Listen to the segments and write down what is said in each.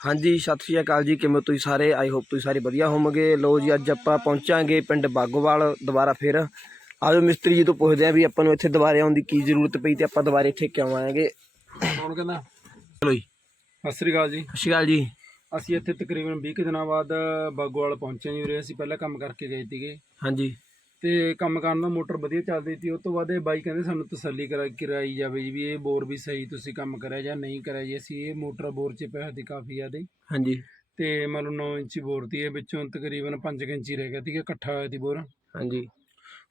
ਹਾਂਜੀ ਸਤਿ ਸ਼੍ਰੀ ਅਕਾਲ ਜੀ। ਕਿਵੇਂ ਤੁਸੀਂ ਸਾਰੇ? ਆਈ ਹੋਪ ਤੁਸੀਂ ਸਾਰੇ ਵਧੀਆ ਹੋਵੋਗੇ। ਲੋ ਜੀ ਅੱਜ ਆਪਾਂ ਪਹੁੰਚਾਂਗੇ ਪਿੰਡ ਬਾਗੋਵਾਲ ਦੁਬਾਰਾ ਫਿਰ। ਆਜੋ ਮਿਸਤਰੀ ਜੀ ਤੋਂ ਪੁੱਛਦੇ ਆਂ ਵੀ ਆਪਾਂ ਨੂੰ ਇੱਥੇ ਦੁਬਾਰੇ ਆਉਣ ਦੀ ਕੀ ਜ਼ਰੂਰਤ ਪਈ ਤੇ ਆਪਾਂ ਦੁਬਾਰੇ ਇੱਥੇ ਕਿਉਂ ਆਏਗੇ ਕੌਣ ਕਹਿੰਦਾ? ਚਲੋ ਜੀ। ਸਤਿ ਸ੍ਰੀ ਅਕਾਲ ਜੀ। ਸਤਿ ਸ਼੍ਰੀ ਅਕਾਲ ਜੀ। ਅਸੀਂ ਇੱਥੇ ਤਕਰੀਬਨ 20 ਕੁ ਦਿਨਾਂ ਬਾਅਦ ਬਾਗੋਵਾਲ ਪਹੁੰਚੇ ਜੀ ਉਰੇ। ਅਸੀਂ ਪਹਿਲਾਂ ਕੰਮ ਕਰਕੇ ਗਏ ਸੀਗੇ। ਹਾਂਜੀ। ਤੇ ਕੰਮ ਕਰਨ ਦਾ ਮੋਟਰ ਵਧੀਆ ਚੱਲਦੀ ਸੀ ਉਸ ਤੋਂ ਬਾਅਦ ਇਹ ਬਾਈ ਕਹਿੰਦੇ ਸਾਨੂੰ ਤਸੱਲੀ ਕਰਾ ਕਰਾਈ ਜਾਵੇ ਜੀ ਵੀ ਇਹ ਬੋਰ ਵੀ ਸਹੀ ਤੁਸੀਂ ਕੰਮ ਕਰਿਆ ਜਾਂ ਨਹੀਂ ਕਰਿਆ ਜੀ ਅਸੀਂ ਇਹ ਮੋਟਰ ਬੋਰ 'ਚ ਪਿਆ ਦੀ ਕਾਫੀ ਜ਼ਿਆਦਾ। ਹਾਂਜੀ। ਤੇ ਮੰਨ ਲਓ 9 ਇੰਚੀ ਬੋਰ ਦੀ ਇਹ ਵਿੱਚੋਂ ਤਕਰੀਬਨ 5 ਇੰਚੀ ਰਹਿ ਗਿਆ ਸੀਗਾ ਇਕੱਠਾ ਹੋਇਆ ਸੀ ਬੋਰ। ਹਾਂਜੀ।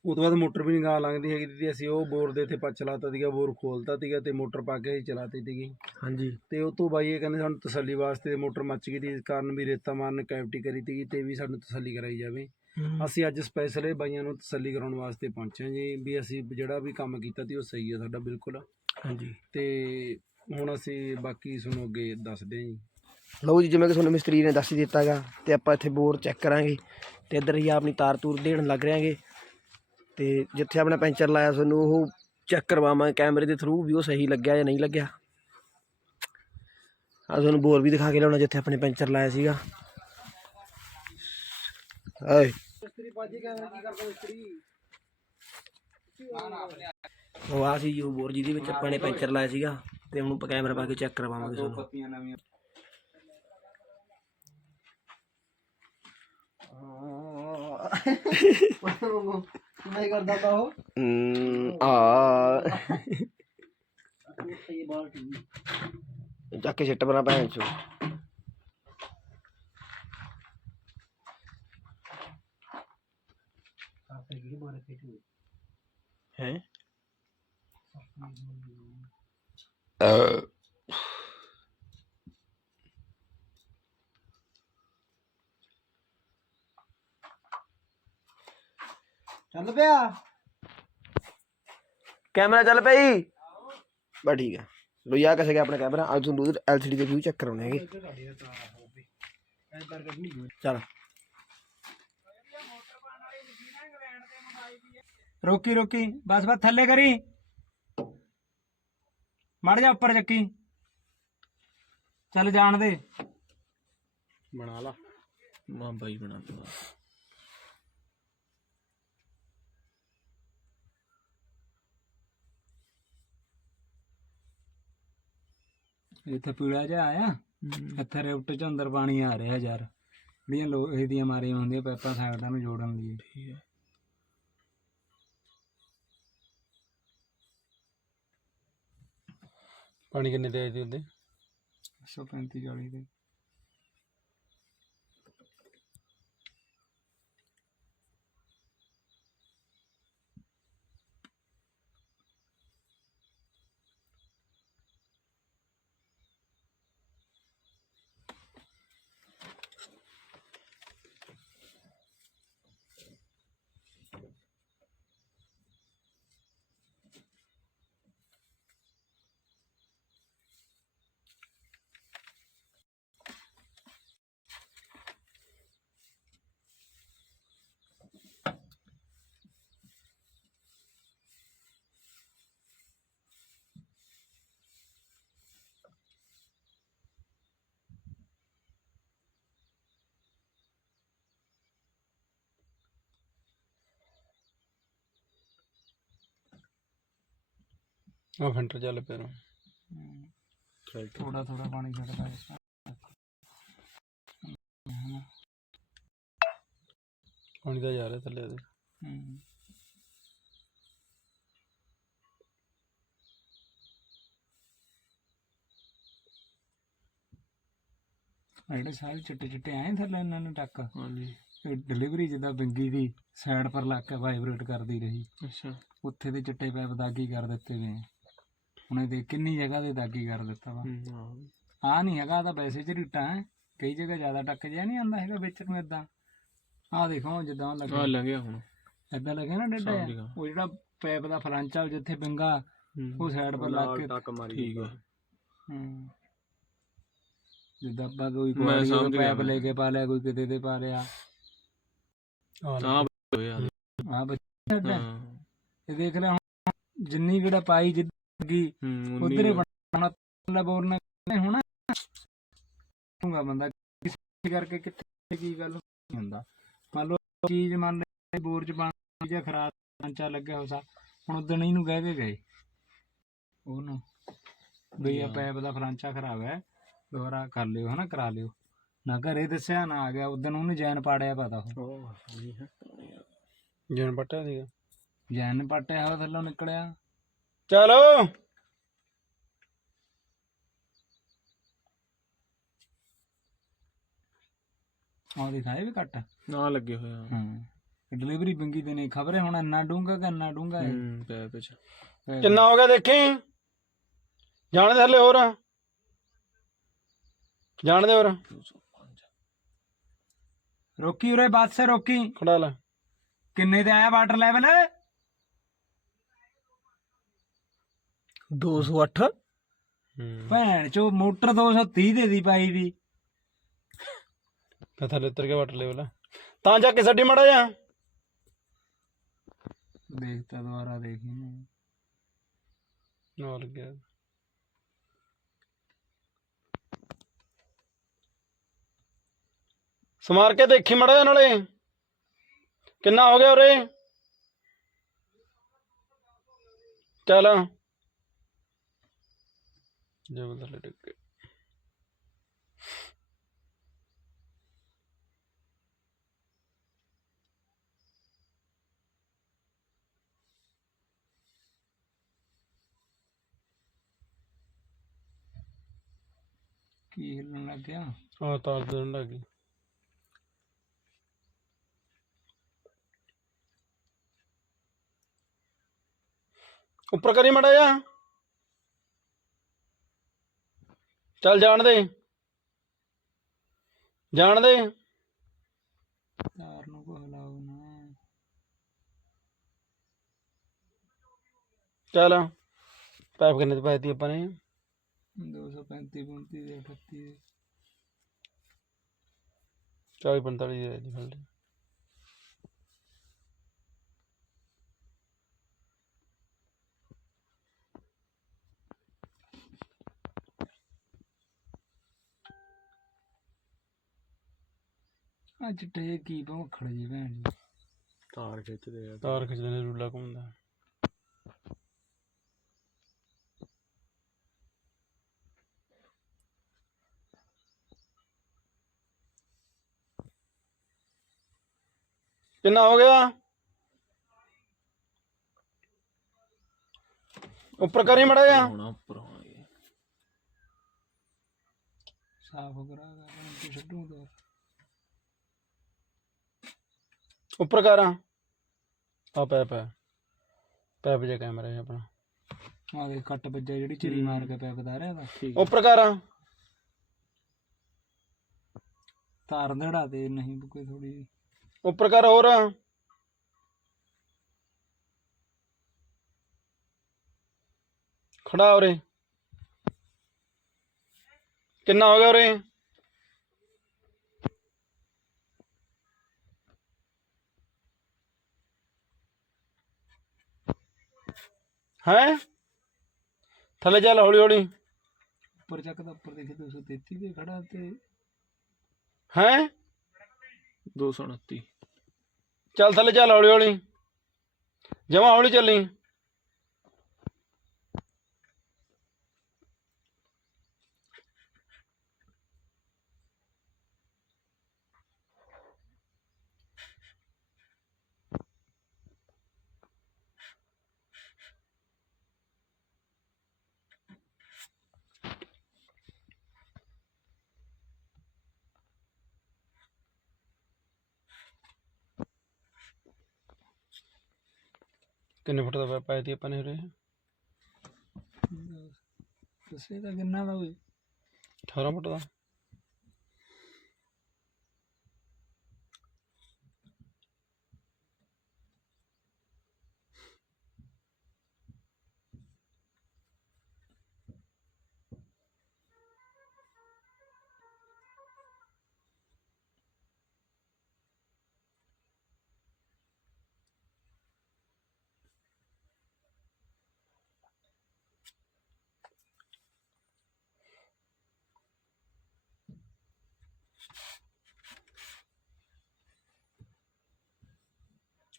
ਉਹ ਤੋਂ ਬਾਅਦ ਮੋਟਰ ਵੀ ਗਾ ਲੰਘਦੀ ਹੈਗੀ ਤੇ ਅਸੀਂ ਉਹ ਬੋਰ ਦੇ ਇੱਥੇ ਪਾ ਚਲਾਤਾ ਸੀਗਾ ਬੋਰ ਖੋਲਤਾ ਸੀਗਾ ਤੇ ਮੋਟਰ ਪਾ ਕੇ ਅਸੀਂ ਚਲਾਤੀ ਸੀਗੀ। ਹਾਂਜੀ। ਤੇ ਉਹ ਤੋਂ ਬਾਈ ਇਹ ਕਹਿੰਦੇ ਸਾਨੂੰ ਤਸੱਲੀ ਵਾਸਤੇ ਮੋਟਰ ਮੱਚ ਗਈ ਦੀ ਇਸ ਕਾਰਨ ਵੀ ਰੇਤਾ ਮਾਰਨ ਕੈਵਿਟੀ ਕਰੀ ਤੀ ਤੇ ਵੀ ਸਾਨੂੰ ਤਸੱਲੀ ਕਰਾਈ ਜਾਵੇ। ਅਸੀਂ ਅੱਜ ਸਪੈਸ਼ਲ ਇਹ ਬਾਈਆਂ ਨੂੰ ਤਸੱਲੀ ਕਰਾਉਣ ਵਾਸਤੇ ਪਹੁੰਚੇ ਹਾਂ ਜੀ ਵੀ ਅਸੀਂ ਜਿਹੜਾ ਵੀ ਕੰਮ ਕੀਤਾ ਤੀ ਉਹ ਸਹੀ ਹੈ ਸਾਡਾ ਬਿਲਕੁਲ। ਹਾਂਜੀ। ਤੇ ਹੁਣ ਅਸੀਂ ਬਾਕੀ ਤੁਹਾਨੂੰ ਅੱਗੇ ਦੱਸਦੇ ਹਾਂ ਜੀ। ਲਓ ਜੀ ਜਿਵੇਂ ਕਿ ਤੁਹਾਨੂੰ ਮਿਸਤਰੀ ਨੇ ਦੱਸ ਹੀ ਦਿੱਤਾਗਾ ਤੇ ਆਪਾਂ ਇੱਥੇ ਬੋਰ ਚੈੱਕ ਕਰਾਂਗੇ ਤੇ ਇੱਧਰ ਹੀ ਆਪਣੀ ਤਾਰ ਤੂਰ ਦੇਣ ਲੱਗ ਰਿਆਂਗੇ ਤੇ ਜਿੱਥੇ ਆਪਣਾ ਪੈਂਚਰ ਲਾਇਆ ਤੁਹਾਨੂੰ ਉਹ ਚੈੱਕ ਕਰਵਾਵਾਂਗੇ ਕੈਮਰੇ ਦੇ ਥਰੂ ਵੀ ਉਹ ਸਹੀ ਲੱਗਿਆ ਜਾਂ ਨਹੀਂ ਲੱਗਿਆ। ਆ ਤੁਹਾਨੂੰ ਬੋਰ ਵੀ ਦਿਖਾ ਕੇ ਲਿਆਉਣਾ ਜਿੱਥੇ ਆਪਣੇ ਪੈਂਚਰ ਲਾਇਆ ਸੀਗਾ। ਕਹਿੰਦਾ ਕੀ ਕਰਦਾ ਮਿਸਤਰੀ ਉਹ ਆ ਸੀ ਜੀ ਉਹ ਬੋਰ ਜਿਹਦੇ ਵਿੱਚ ਆਪਾਂ ਨੇ ਪੈਂਚਰ ਲਾਇਆ ਸੀਗਾ ਤੇ ਹੁਣ ਆਪਾਂ ਕੈਮਰਾ ਪਾ ਕੇ ਚੈੱਕ ਕਰਵਾਵਾਂਗੇ ਤੁਹਾਨੂੰ ਪੱਤੀਆਂ ਨਵੀਆਂ। ਨਹੀਂ ਕਰਦਾ ਤਾਂ ਉਹ ਆ ਚੱਕ ਕੇ ਸਿੱਟ ਬਣਾ ਭੈਣ ਚੋ ਹੈ ਚੱਲ ਪਿਆ ਕੈਮਰਾ ਚੱਲ ਪਈ ਬਸ ਠੀਕ ਹੈ ਲੋ ਯਾ ਕਿਸੇ ਗਿਆ ਆਪਣਾ ਕੈਮਰਾ ਅੱਜ ਤੁਹਾਨੂੰ ਉਧਰ ਐਲਸੀਡੀ ਦੇ ਵਿਊ ਚੈੱਕ ਕਰਾਉਣੇ ਹੈਗੇ ਚਲ ਰੋਕੀ ਰੋਕੀ ਬਸ ਬਸ ਥੱਲੇ ਕਰੀ। ਮੜ ਜਾ ਉੱਪਰ ਚੱਕੀ। ਚੱਲ ਜਾਣ ਦੇ। ਬਣਾ ਲਾ। ਮਾਂ ਬਾਈ ਬਣਾ ਦੂੰਗਾ ਇੱਥੇ ਪੀੜਾ ਜਿਹਾ ਆਇਆ। ਇੱਥੇ ਰਿਫਟ ਚ ਅੰਦਰ ਪਾਣੀ ਆ ਰਿਹਾ ਯਾਰ। ਜਿਹੜੀਆਂ ਲੋਹੇ ਦੀਆਂ ਮਾਰੀਆਂ ਹੁੰਦੀਆਂ ਪੈਪਾਂ ਸਾਈਡਾਂ ਨੂੰ ਜੋੜਨ ਲਈ ਠੀਕ ਹੈ। ਪਾਣੀ ਕਿੰਨੇ ਦੇ ਆਏ ਸੀ ਉਹਦੇ? 135 40 ਦੇ। ਉਹ ਫਿੰਟਰ ਚੱਲ ਪਿਆ ਥੋੜਾ ਥੋੜਾ ਪਾਣੀ ਛੱਡਦਾ ਹੈ ਪਾਣੀ ਤਾਂ ਜਾ ਰਿਹਾ ਥੱਲੇ ਦੇ ਜਿਹੜੇ ਸਾਰੇ ਚਿੱਟੇ ਚਿੱਟੇ ਆਏ ਥੱਲੇ ਇਹਨਾਂ ਨੇ ਟੱਕ। ਹਾਂਜੀ। ਡਿਲੀਵਰੀ ਜਿੱਦਾਂ ਬਿੰਗੀ ਦੀ ਸਾਈਡ ਪਰ ਲੱਗ ਕੇ ਵਾਈਬ੍ਰੇਟ ਕਰਦੀ ਰਹੀ। ਅੱਛਾ। ਉੱਥੇ ਦੇ ਚਿੱਟੇ ਪੈਪ ਦਾਗੀ ਕਰ ਦਿੱਤੇ ਵੇ ਹੁਣ ਇਹ ਦੇਖ ਕਿੰਨੀ ਜਗ੍ਹਾ ਤੇ ਦਾਗੀ ਕਰ ਦਿੱਤਾ ਵਾ। ਆ ਨਹੀਂ ਹੈਗਾ ਆਹ ਤਾਂ ਵੈਸੇ ਝਰੀਟਾ ਹੈ ਕਈ ਜਗ੍ਹਾ ਜ਼ਿਆਦਾ ਟੱਕ ਜਿਆ ਨਹੀਂ ਆਉਂਦਾ ਹੈਗਾ ਵਿੱਚ ਨੂੰ ਇਦਾਂ ਆਹ ਦੇਖੋ ਜਿੱਦਾਂ ਉਹ ਲੱਗਾ। ਲੱਗਿਆ ਹੁਣ। ਇਦਾਂ ਲੱਗਿਆ ਨਾ ਡੱਡਾ। ਉਹ ਜਿਹੜਾ ਪੈਪ ਦਾ ਫਲਾਂਚਾ ਜਿੱਥੇ ਪਿੰਗਾ ਉਹ ਸਾਈਡ ਪਰ ਲੱਗ ਕੇ ਠੀਕ ਹੈ ਹੂੰ। ਜਿੱਦਾਂ ਆਪਾਂ ਕੋਈ ਕੋਈ ਪੈਪ ਲੈ ਕੇ ਪਾ ਲਿਆ ਕੋਈ ਕਿਤੇ ਤੇ ਪਾ ਲਿਆ। ਹਾਂ ਆ ਬੱਚਾ ਇਹ ਦੇਖ ਲੈ ਹੁਣ ਜਿੰਨੀ ਕਿਹੜਾ ਪਾਈ ਜਿੱਗੀ ਉਧਰ ਹੀ ਬਣਾਉਣਾ ਬੋਰਨਾ ਹੋਣਾ ਦੂੰਗਾ ਬੰਦਾ ਕਿਸੇ ਕਰਕੇ ਕਿੱਥੇ ਕੀ ਗੱਲ ਹੁੰਦਾ। ਮੰਨ ਲਓ ਚੀਜ਼ ਮੰਨ ਲੈ ਬੋਰ ਚ ਪਾਣੀ ਜਾਂ ਖਰਾਬ ਚਾਂਚਾ ਲੱਗਿਆ ਹੋ ਸਾ ਹੁਣ ਉਦੋਂ ਇਹਨੂੰ ਕਹਿ ਕੇ ਗਏ। ਉਹਨੂੰ ਬਈ ਆ ਪੈਪ ਦਾ ਫਰਾਂਚਾ ਖਰਾਬ ਹੈ ਦੁਬਾਰਾ ਕਰ ਲਿਓ ਹਨਾ ਕਰਾ ਲਿਓ। ਨਾ ਘਰੇ ਦੱਸਿਆ ਨਾ ਆ ਗਿਆ ਉਦੋਂ ਉਹਨੇ ਜੈਨ ਪਾੜਿਆ ਪਤਾ ਉਹ। ਜਨ ਪੱਟਿਆ ਸੀਗਾ। ਜੈਨ ਪਾਟਿਆ ਹੋਇਆ ਥੱਲੋਂ ਨਿਕਲਿਆ। ਚਲੋ। ਆਹ ਦਿਖਾਏ ਵੀ ਕੱਟ ਨਾ ਲੱਗੇ ਹੋਇਆ ਹਾਂ। ਡਿਲੀਵਰੀ ਬੰਗੀ ਤੇ ਨਹੀਂ ਖਬਰੇ ਹੁਣ ਇੰਨਾ ਡੂੰਗਾ ਕਿ ਇੰਨਾ ਡੂੰਗਾ ਹੈ? ਹੂੰ ਪੈ ਪਿਛ ਫਿਰ ਕਿੰਨਾ ਹੋ ਗਿਆ ਦੇਖੀ? ਜਾਣ ਦੇ ਥੱਲੇ ਹੋਰ। ਜਾਣ ਦੇ ਹੋਰ। ਰੋਕੀ ਉਰੇ ਬਾਤ ਸੇ ਰੋਕੀ। ਖੜਾ ਲੈ। ਕਿੰਨੇ ਤੇ ਆਇਆ ਵਾਟਰ ਲੈਵਲ 208 ਹੂੰ। ਭੈਣ ਚੋ ਮੋਟਰ 230 ਦੇ ਦੀ ਪਾਈ ਵੀ ਤਾਂ ਥੱਲੇ ਉਤਰ ਕੇ ਵਾਟਰ ਲੈਵਲ ਤਾਂ ਜਾ ਕੇ ਛੱਡੀ ਮੜਾ ਜਾ ਦੇਖਤਾ ਦੁਬਾਰਾ ਦੇਖ ਇਹਨੂੰ। ਨਾ ਲੱਗਿਆ ਸਮਾਰ ਕੇ ਦੇਖੀ ਮੜਾ ਜਾ ਨਾਲੇ। ਕਿੰਨਾ ਹੋ ਗਿਆ ਉਰੇ। ਚੱਲ। ਗਏ। ਕੀ ਹਿੱਲਣ ਲੱਗ ਗਿਆ? ਆਹ ਤਾਰ ਦੇਣ ਲੱਗੀ ਉੱਪਰ ਕਰੀ ਮੜਾ ਜਾ ਚੱਲ ਜਾਣ ਦੇ। ਜਾਣ ਦੇ। ਤਾਰ ਨੂੰ ਕੋ ਹਲਾਓ ਨਾ। ਚੱਲ ਪਾਈਪ ਕਿੰਨੇ ਤੇ ਪਾਈ ਤੀ ਆਪਾਂ ਨੇ? 235 35 ਦੇ 38 ਦੇ 40 45 ਦੇ ਦੀ ਆ ਚਿੱਟੇ ਕੀ ਭਮਖੜ ਜੀ ਭੈਣ ਜੀ। ਤਾਰ ਖਿੱਚਦੇ ਆ। ਤਾਰ ਖਿੱਚਦੇ ਨੇ ਰੂਲਾ ਘੁੰਮਦਾ। ਕਿੰਨਾ ਹੋ ਗਿਆ? ਉੱਪਰ ਕਰੀ ਮੜਾ ਜਾ ਹੁਣ ਉੱਪਰ ਹੋਣਗੇ। ਸਾਫ਼ ਕਰਾ ਦਾ ਆਪਣਾ ਤੂੰ ਛੱਡੂ ਤਾਂ ਉੱਪਰ ਕਰ। ਆ ਪੈਪ ਹੈ ਪੈਪ ਜੇ ਕੈਮਰਾ ਹੈ ਆਪਣਾ। ਆ ਦੇ ਕੱਟ ਵੱਜਾ ਜਿਹੜੀ ਚਿਰੀ ਮਾਰ ਕੇ ਪੈ ਬਤਾ ਰਿਹਾ ਦਾ ਉੱਪਰ ਕਰ। ਤਾਰ ਧੜਾ ਦੇ ਨਹੀਂ ਕੋਈ ਥੋੜੀ ਉੱਪਰ ਕਰ ਹੋਰ। ਖੜਾ ਉਰੇ। ਕਿੰਨਾ ਹੋ ਗਿਆ ਉਰੇ? ਹੈ? ਥੱਲੇ ਚੱਲ ਹੌਲੀ ਹੌਲੀ। ਉੱਪਰ ਚੱਕਦਾ ਉੱਪਰ ਦੇਖੇ 233 ਤੇ ਖੜਾ ਤੇ ਹੈ? 229 ਚੱਲ ਥੱਲੇ ਚੱਲ ਹੌਲੀ ਹੌਲੀ। ਜਮਾ ਹੌਲੀ ਚੱਲੀ। ਕਿੰਨੇ ਫੁੱਟ ਦਾ ਪਾਇਆ ਤੀ ਆਪਾਂ ਨੇ ਉਰੇ ਦੱਸੇ ਤਾਂ ਕਿੰਨਾ ਦਾ ਹੋਏ 18 ਫੁੱਟ ਦਾ।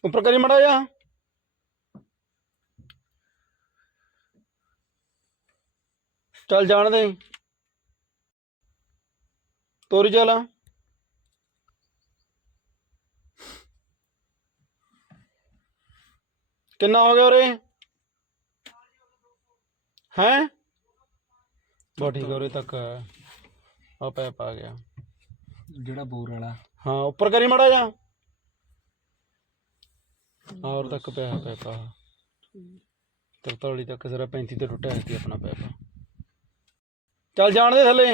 ਉੱਪਰ ਕਰੀ ਮੜਾ ਜਾ। ਚੱਲ ਜਾਣ ਦੇ। ਤੋਰੀ ਚੱਲ। ਕਿੰਨਾ ਹੋ ਗਿਆ ਉਰੇ? ਹੈ? ਬਹੁਤ ਠੀਕ ਉਰੇ ਤੱਕ ਆ ਪੈਪ ਆ ਗਿਆ। ਜਿਹੜਾ ਬੋਰ ਵਾਲਾ। ਹਾਂ ਉੱਪਰ ਕਰੀ ਮੜਾ ਜਾ। ਔਰ ਤੱਕ ਪਿਆ ਪੈਪ ਆ ਤਰਤਾਲੀ ਤੱਕ ਜ਼ਰਾ 35 ਤੇ ਟੁੱਟਿਆ ਸੀ ਆਪਣਾ ਪੈਪ ਚੱਲ ਜਾਣ ਦੇ ਥੱਲੇ।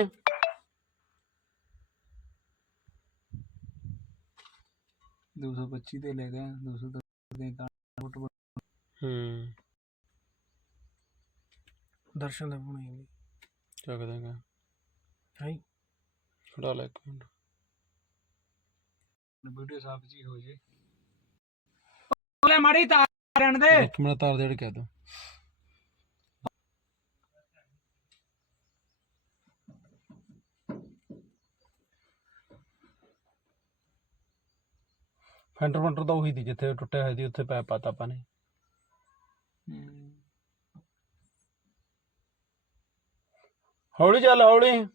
ਦੋ ਸੌ ਪੱਚੀ ਤੇ ਲੈ ਗਿਆ 200 ਦੇ ਤਾਂ ਫੁੱਟ ਹੂੰ। ਦਰਸ਼ਨ ਦਾ ਹੋਣੇ ਚੱਕ ਦੇਗਾ ਹਾਂ? ਖੜਾ ਲੈ ਇੱਕ ਮਿੰਟ। ਵੀਡੀਓ ਸਾਫ਼ ਜੀ ਹੋ ਜੇ। ਮਾੜੀ ਤਾਰ ਰਹਿਣ ਦੇ। ਇੱਕ ਮਿੰਟ ਤਾਰ ਦੇੜ ਕਹਿ ਦੋ। ਫੈਂਟਰ ਫੈਂਟਰ ਤਾਂ ਉਹੀ ਦੀ ਜਿੱਥੇ ਟੁੱਟਿਆ ਹੋਇਆ ਸੀ ਉੱਥੇ ਪੈਪ ਪਾਤਾ ਆਪਾਂ ਨੇ। ਹੌਲੀ ਚੱਲ ਹੌਲੀ।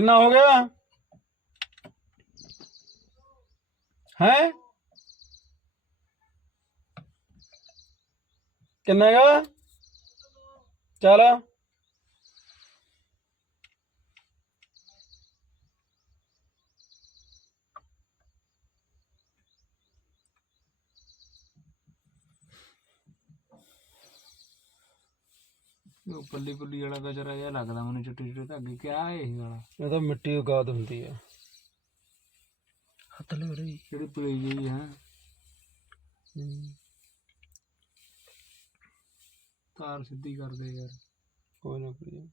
ਕਿੰਨਾ ਹੋ ਗਿਆ? ਹੈ? ਕਿੰਨਾ ਹੈਗਾ? ਚੱਲ। ਉਹ ਪੱਲੀ ਪੁੱਲੀ ਵਾਲਾ ਕਚਰਾ ਜਿਹਾ ਲੱਗਦਾ ਮੈਨੂੰ ਚਿੱਟੇ ਚਿੱਟੇ ਧਾਗੇ ਕਿਆ ਹੈ ਇਹ ਵਾਲਾ? ਇਹ ਤਾਂ ਮਿੱਟੀ ਉਗਾਦ ਹੁੰਦੀ ਹੈ ਹੱਥ ਲੈ ਰਹੀ ਜਿਹੜੀ ਪਈ ਗਈ ਹੈ? ਤਾਰ ਸਿੱਧੀ ਕਰ ਦੇ ਯਾਰ। ਕੋਈ ਨਾ ਕੋਈ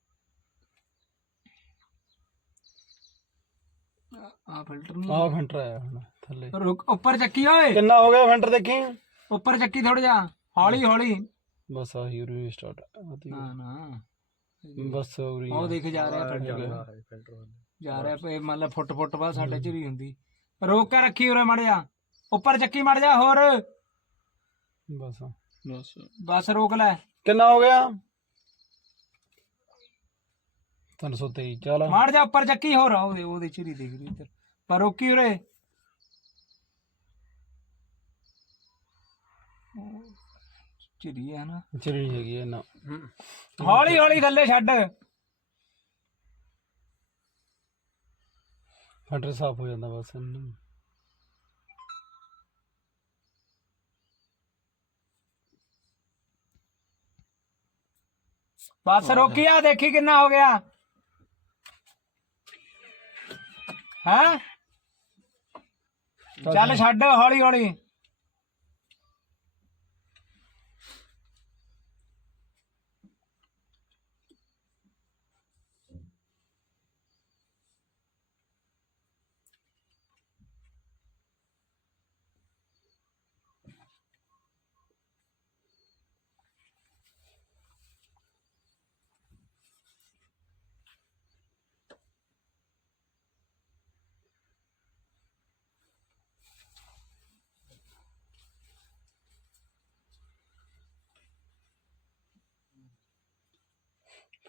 ਆ ਫਿਲਟਰ ਨਹੀਂ ਆਹ ਫੈਂਟਰ ਆਇਆ ਹੁਣ ਥੱਲੇ। ਰੁਕ ਉੱਪਰ ਚੱਕੀ ਓਏ। ਕਿੰਨਾ ਹੋ ਗਿਆ ਫੈਂਟਰ ਦੇਖੀ? ਉੱਪਰ ਚੱਕੀ ਥੋੜਾ ਜਾ ਹੌਲੀ ਹੌਲੀ। ਬਸ ਆਹੀ ਉਰੀ ਸਟਾਰਟ ਨਾ ਨਾ। ਬਸ ਉਰੀ ਉਹ ਦੇਖ ਜਾ ਰਿਹਾ ਫਿਲਟਰ ਜਾ ਰਿਹਾ ਪਏ ਮੰਨ ਲੈ ਫੁੱਟ ਫੁੱਟ ਬਾਅਦ ਸਾਡੇ ਝਰੀ ਹੁੰਦੀ। ਰੋਕ ਕੇ ਰੱਖੀ ਉਰੇ ਮੜ ਜਾ ਉੱਪਰ ਚੱਕੀ ਮੜ ਜਾ ਹੋਰ। ਬਸ। ਬਸ। ਬਸ ਰੋਕ ਲੈ। ਕਿੰਨਾ ਹੋ ਗਿਆ? 323 ਚੱਲ। ਮੜ ਜਾ ਉੱਪਰ ਚੱਕੀ ਹੋਰ। ਉਹਦੇ ਉਹਦੇ ਝਰੀ ਦੇਖ ਰਹੀ ਇੱਧਰ। ਪਰ ਰੋਕੀ ਉਰੇ। ਝਰੀ ਹੈ ਨਾ। ਚਰੀ ਹੈਗੀ ਹੈ। ਨਾ ਹੌਲੀ ਹੌਲੀ ਥੱਲੇ ਛੱਡ। ਫੈਂਟਰ ਸਾਫ਼ ਹੋ ਜਾਂਦਾ ਬਸ ਇਹਨੂੰ। ਬਸ ਰੋਕੀ ਆ ਦੇਖੀ ਕਿੰਨਾ ਹੋ ਗਿਆ। ਹੈ? ਚੱਲ ਛੱਡ ਹੌਲੀ ਹੌਲੀ।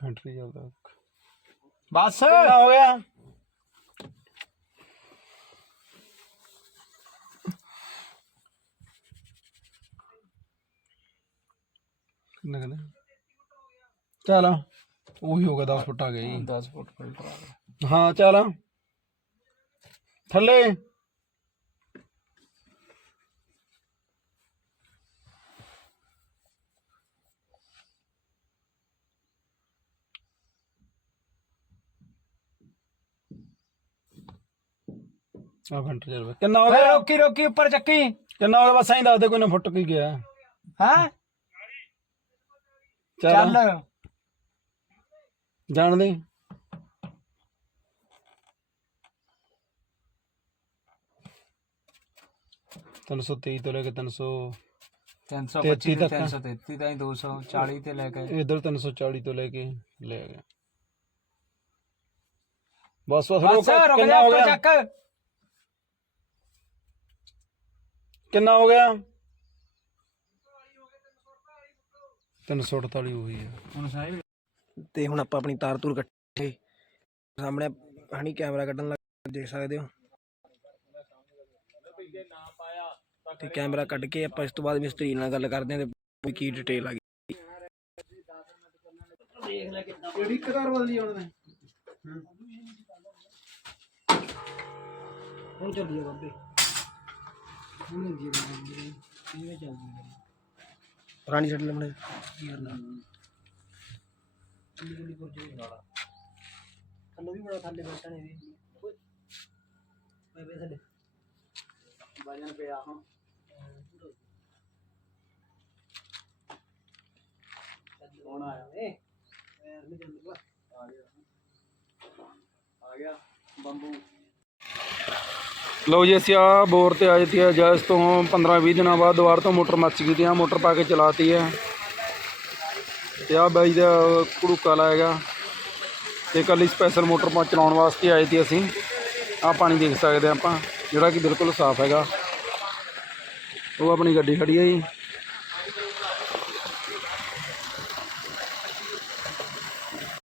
फैक्ट्री जब हो गया? चलो। वही होगा दस फुट आ गए दस फुट फ़िल्टर हाँ चलो। थले ਆ ਘੰਟੇ ਚੱਲ ਕਿੰਨਾ ਹੋ ਓਏ ਗਿਆ ਰੋਕੀ ਰੋਕੀ ਉੱਪਰ ਚੱਕੀ। ਕਿੰਨਾ ਹੋ ਗਿਆ ਬਸ ਐਂ ਦੱਸ ਦੇ ਕੋਈ ਨਾ ਫੁੱਟ ਕੀ ਗਿਆ। ਹਾਂ? ਚੱਲ। ਚੱਲ। ਜਾਣ ਦੇ ਤਿੰਨ ਸੌ ਤੇਈ ਤੋਂ ਲੈ ਕੇ 300 325 ਤੇਤੀ ਤੇ ਤੱਕ। 333 ਤਾਈਂ 240 ਤੇ ਲੈ ਕੇ। ਇਧਰ 340 ਤੋਂ ਲੈ ਕੇ ਲੈ ਗਿਆ। ਬਸ ਬਸ ਬਸ ਰੁਕ ਕਿੰਨਾ ਹੋ ਉੱਪਰ ਗਿਆ? ਚੱਕ। ਕਿੰਨਾ ਹੋ ਗਿਆ? 348 ਹੋ ਗਈ ਹੈ। ਹੁਣ ਸਾਹਿਬ ਤੇ ਹੁਣ ਆਪਾਂ ਆਪਣੀ ਤਾਰ ਤੂਰ ਕੱਟੇ ਸਾਹਮਣੇ ਹਣੀ ਕੈਮਰਾ ਕੱਢਣ ਲੱਗ ਦੇਖ ਸਕਦੇ ਹੋ। ਤੇ ਕੈਮਰਾ ਕੱਢ ਕੇ ਆਪਾਂ ਇਸ ਤੋਂ ਬਾਅਦ ਮਿਸਤਰੀ ਨਾਲ ਗੱਲ ਕਰਦੇ ਹਾਂ ਤੇ ਕੀ ਡਿਟੇਲ ਆ ਗਈ। ਕਿਹੜੀ ਕਦਾਰ ਬਦਲੀ ਹੁਣ ਨੇ ਹੁਣ ਚੱਲੀਏ ਬਾਬੇ। ਪੁਰਾਣੀ ਛੱਡ ਲੈਣੇ ਥੱਲੇ ਵੀ ਬੜਾ ਥੱਲੇ ਬੈਠਾ ਨੇ ਵੀ ਓਏ ਵੇ ਥੱਲੇ ਬਾਜਨ ਪਿਆ ਹਾਂ ਕੌਣ ਆਇਆ ਏ ਯਾਰ ਨਹੀਂ ਜਾਂਦਾ ਆ ਗਿਆ ਆ ਗਿਆ ਬੰਬੂ ਲਓ ਜੀ, ਅਸੀਂ ਆ ਬੋਰ ਤੇ ਆਏ ਤੀ ਜਸ ਤੋਂ 15 20 ਦਿਨਾਂ ਬਾਅਦ ਦੁਬਾਰਾ ਤੋਂ ਮੋਟਰ ਮੱਚ ਗਈ ਤੇ ਆ ਮੋਟਰ ਪਾ ਕੇ ਚਲਾਤੀ ਹੈ। ਤੇ ਆ ਬਾਈ ਦਾ ਕੁੜੂਕਾ ਲਾਏਗਾ ਤੇ ਕੱਲੀ ਸਪੈਸ਼ਲ ਮੋਟਰ ਪਾ ਚਲਾਉਣ ਵਾਸਤੇ ਆਏ ਤੀ ਅਸੀਂ। ਆ ਪਾਣੀ ਦੇਖ ਸਕਦੇ ਹਾਂ ਆਪਾਂ, ਜਿਹੜਾ ਕਿ ਬਿਲਕੁਲ ਸਾਫ਼ ਹੈਗਾ। ਉਹ ਆਪਣੀ ਗੱਡੀ ਖੜੀ ਹੈ ਜੀ।